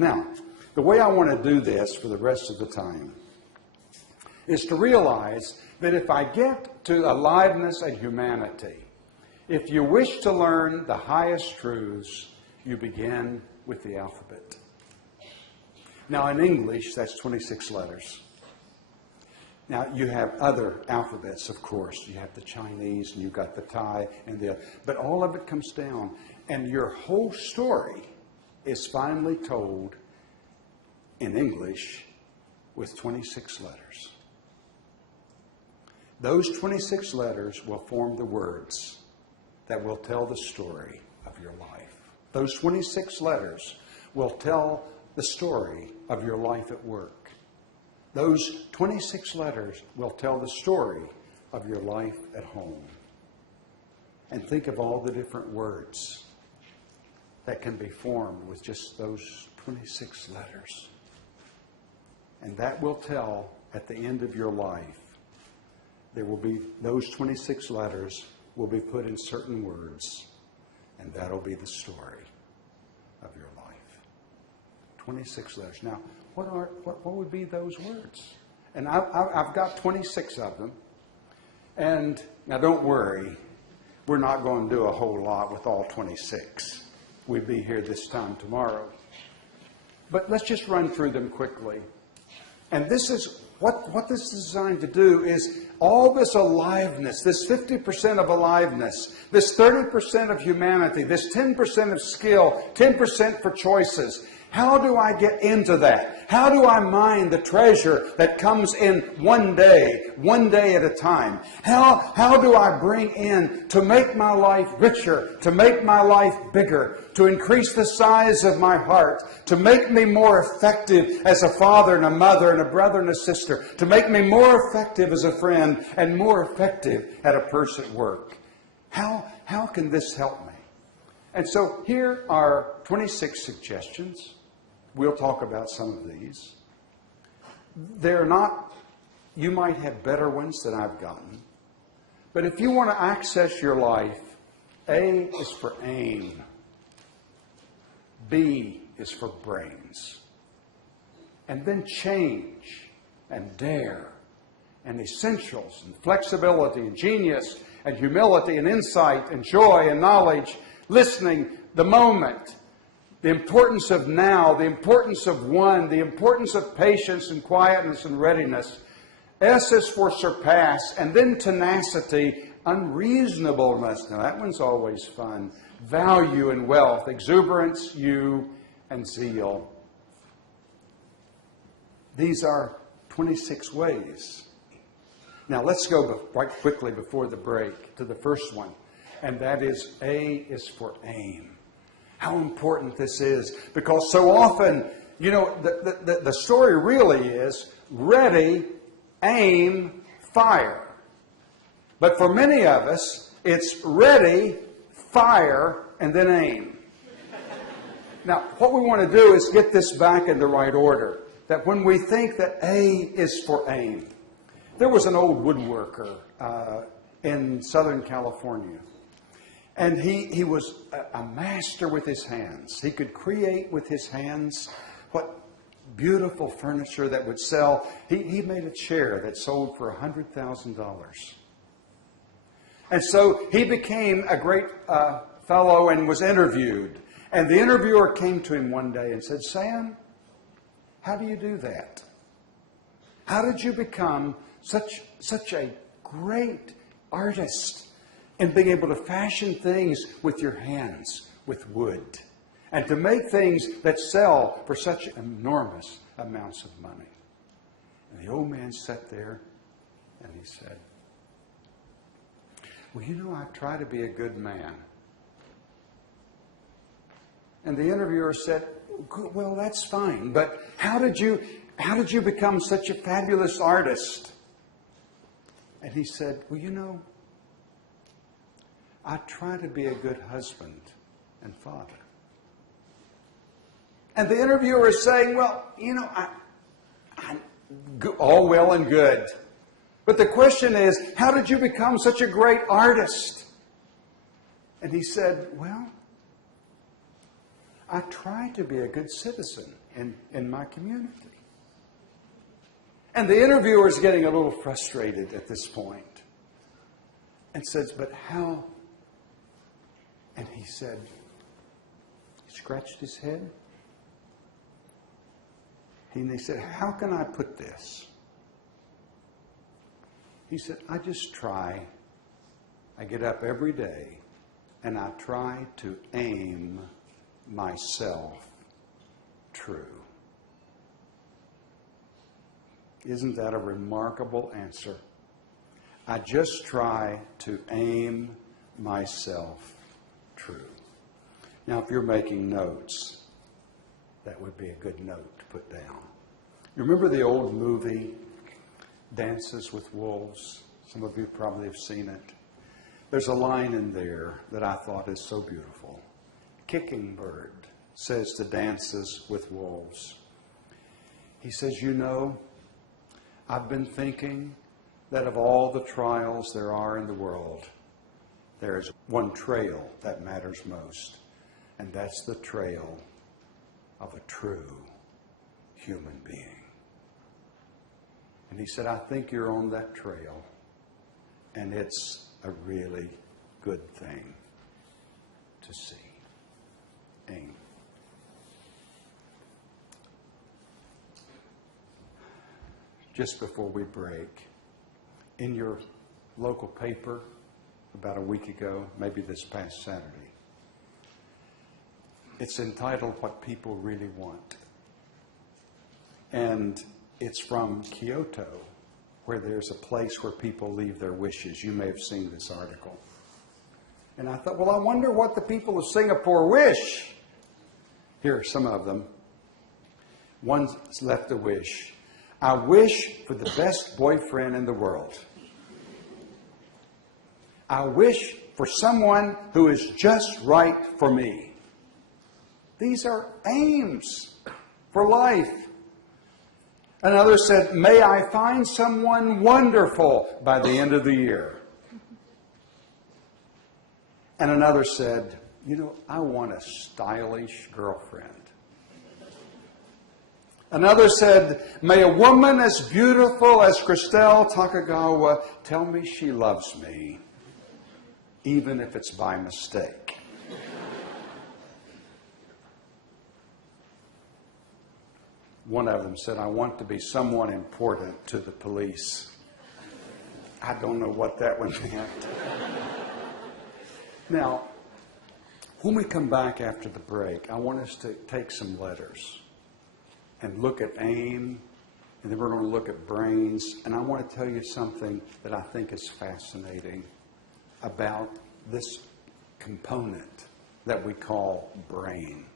Now, the way I want to do this for the rest of the time is to realize that if I get to aliveness and humanity, if you wish to learn the highest truths, you begin with the alphabet. Now, in English, that's 26 letters. Now, you have other alphabets, of course. You have the Chinese, and you've got the Thai, but all of it comes down. And your whole story is finally told in English with 26 letters. Those 26 letters will form the words that will tell the story of your life. Those 26 letters will tell the story of your life at work. Those 26 letters will tell the story of your life at home. And think of all the different words that can be formed with just those 26 letters. And that will tell at the end of your life, there will be those 26 letters will be put in certain words, and that'll be the story of your life. 26 letters. Now, what would be those words? And I've got 26 of them. And now don't worry, we're not going to do a whole lot with all 26. We'd be here this time tomorrow. But let's just run through them quickly. And this is what this is designed to do is all this aliveness, this 50% of aliveness, this 30% of humanity, this 10% of skill, 10% for choices. How do I get into that? How do I mine the treasure that comes in one day at a time? How do I bring in to make my life richer, to make my life bigger, to increase the size of my heart, to make me more effective as a father and a mother and a brother and a sister, to make me more effective as a friend and more effective at a person at work? How can this help me? And so here are 26 suggestions. We'll talk about some of these. They're not, you might have better ones than I've gotten. But if you want to access your life, A is for aim. B is for brains. And then change and dare and essentials and flexibility and genius and humility and insight and joy and knowledge, listening, the moment, the importance of now, the importance of one, the importance of patience and quietness and readiness. S is for surpass, and then tenacity, unreasonableness. Now that one's always fun. Value and wealth, exuberance, you, and zeal. These are 26 ways. Now let's go right quickly before the break to the first one, and that is A is for aim. How important this is, because so often, you know, the story really is ready, aim, fire. But for many of us, it's ready, fire, and then aim. Now, what we want to do is get this back in the right order. That when we think that A is for aim. There was an old woodworker in Southern California. And he was a master with his hands. He could create with his hands what beautiful furniture that would sell. He made a chair that sold for $100,000. And so he became a great fellow and was interviewed. And the interviewer came to him one day and said, "Sam, how do you do that? How did you become such a great artist in being able to fashion things with your hands, with wood, and to make things that sell for such enormous amounts of money?" And the old man sat there and he said, "Well, you know, I try to be a good man." And the interviewer said, "Well, that's fine, but how did you become such a fabulous artist?" And he said, "Well, you know, I try to be a good husband and father." And the interviewer is saying, "Well, you know, all well and good. But the question is, how did you become such a great artist?" And he said, "Well, I try to be a good citizen in my community. And the interviewer is getting a little frustrated at this point and says, but how? And he said, he scratched his head. And he said, how can I put this? He said, I just try. I get up every day and I try to aim myself true. Isn't that a remarkable answer? I just try to aim myself true. Now, if you're making notes, that would be a good note to put down. You remember the old movie, Dances with Wolves? Some of you probably have seen it. There's a line in there that I thought is so beautiful. Kicking Bird says to Dances with Wolves, he says, you know, I've been thinking that of all the trials there are in the world, there is one trail that matters most, and that's the trail of a true human being. And he said, I think you're on that trail, and it's a really good thing to see. Aim. Just before we break, in your local paper about a week ago, maybe this past Saturday, it's entitled What People Really Want. And it's from Kyoto, where there's a place where people leave their wishes. You may have seen this article. And I thought, well, I wonder what the people of Singapore wish. Here are some of them. One's left a wish. I wish for the best boyfriend in the world. I wish for someone who is just right for me. These are aims for life. Another said, may I find someone wonderful by the end of the year. And another said, you know, I want a stylish girlfriend. Another said, may a woman as beautiful as Christelle Takagawa tell me she loves me, even if it's by mistake. One of them said, I want to be someone important to the police. I don't know what that one meant. Now, when we come back after the break, I want us to take some letters and look at aim, and then we're going to look at brains. And I want to tell you something that I think is fascinating about this component that we call brain.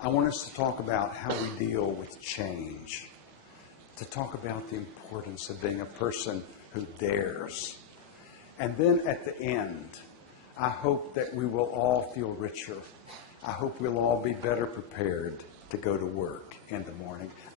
I want us to talk about how we deal with change, to talk about the importance of being a person who dares. And then at the end, I hope that we will all feel richer. I hope we'll all be better prepared to go to work in the morning.